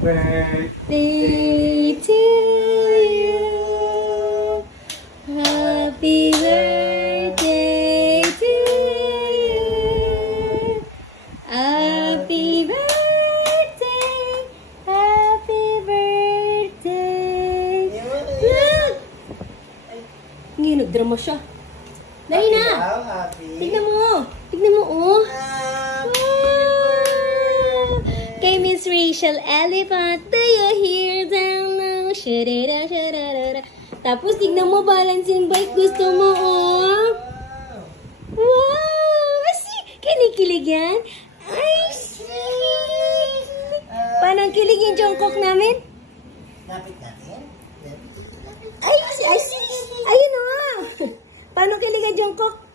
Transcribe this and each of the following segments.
birthday to you. Happy birthday to you. Happy birthday. Happy birthday. Look! Ngayon, nagdrama siya. Dali na! Tignan mo! Tignan mo, oh! Kay Miss Rachel Elephant, do you hear down now? Shadada, shadada. Tapos, tignan mo, balancing bike. Gusto mo, oh? Wow! Kasi, kinikilig yan. Ay, see! Paano kilig yung Jungkook namin? Lapit natin. Ay, see! Ayun, oh! Paano kilig ang Jungkook?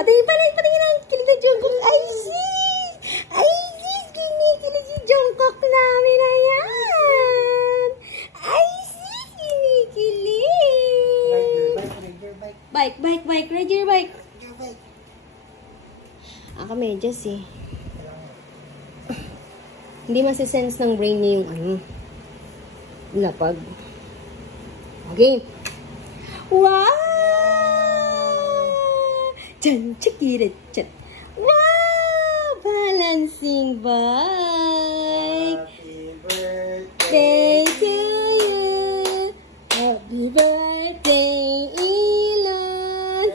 Patingin ang kilig ng Jungkook. Ay, see! Ay, sis! Kinikilig si Jungkook namin na yan! Ay, sis! Kinikilig! Bike! Ride your bike! Ako medyas eh. Hindi masisense ng brain niya yung lapag. Okay. Wow! Chan, chikirit, chan. Wow! Balancing bike. Happy birthday to you. Happy birthday, Elon.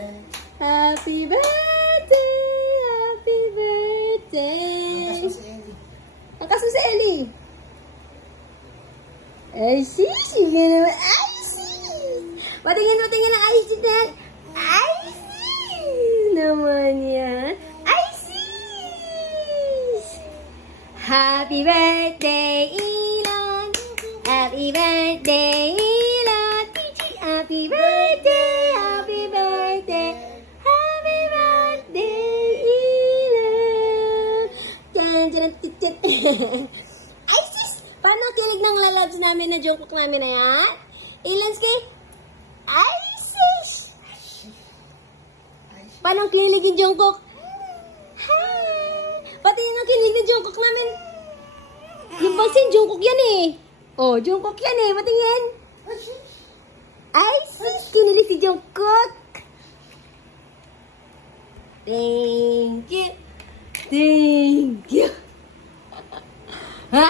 Happy birthday. Happy birthday. Ang kaso si Ellie. Ay, sis. Sige naman. Ay, sis. Patingin ang ay, sis na yan. Ay, sis. Naman yan. Ay, sis. Happy birthday, Elon. Happy birthday, Elon. Happy birthday. Happy birthday. Happy birthday, Elon. Ay, sis. Paano kilig ng lalabs namin na Jungkook namin na yan? Elon's kay? Ay, sis. Paano kilig yung Jungkook? Pati yung kilig ng Jungkook namin. Yung pagsin, Jungkook yan eh. Oh, Jungkook yan eh. Patingin. Ay, sis. Kinilig si Jungkook. Thank you. Thank you. Ha?